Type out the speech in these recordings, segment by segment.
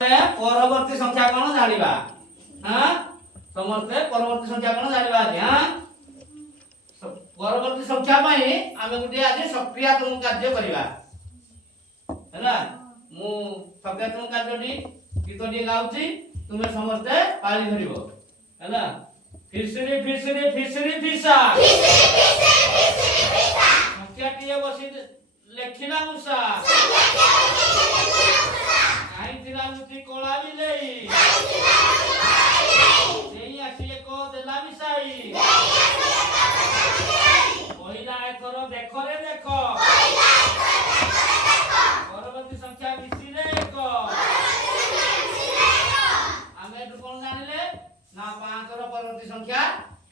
परवर्ती संख्या कौन जानिबा हां समस्त परवर्ती संख्या कौन जानिबा हां परवर्ती संख्या पई आमे गुटे आज सक्रियात्मक कार्य करिबा हैला मु सक्रियात्मक कार्यटी गीतटी गाउची तुमे समस्त पाळी धरिबो हैला फिरसरी फिसा संख्याटी बसी लेखिला मुसा लुटी कोला बिलेई नहीं आसी को देला मिसाई पहिला एथर देखो रे देखो परवर्ती संख्या मिसिले एक आमे कोन जानिले ना 5 रो परवर्ती संख्या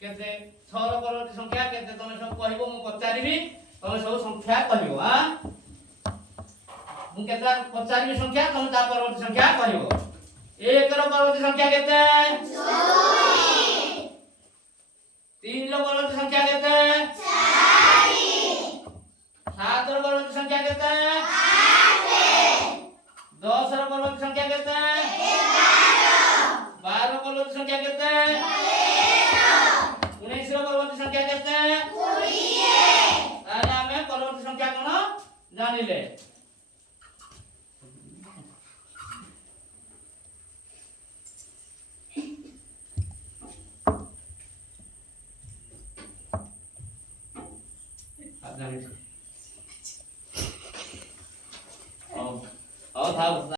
केते 6 रो परवर्ती संख्या केते तमे सब कहबो मु पचारिबी तमे सब संख्या कहबो हां मु केता पचारिबी संख्या तमे ता परवर्ती संख्या कहबो 1 रो परवर्ती संख्या केते 2 3 रो परवर्ती संख्या केते 4 7 रो परवर्ती संख्या केते 8 10 रो परवर्ती संख्या केते 11 12 रो परवर्ती संख्या केते 19 रो परवर्ती संख्या केते 20 ताले हमें परवर्ती संख्या कोन जानिले Oh, oh, tahu.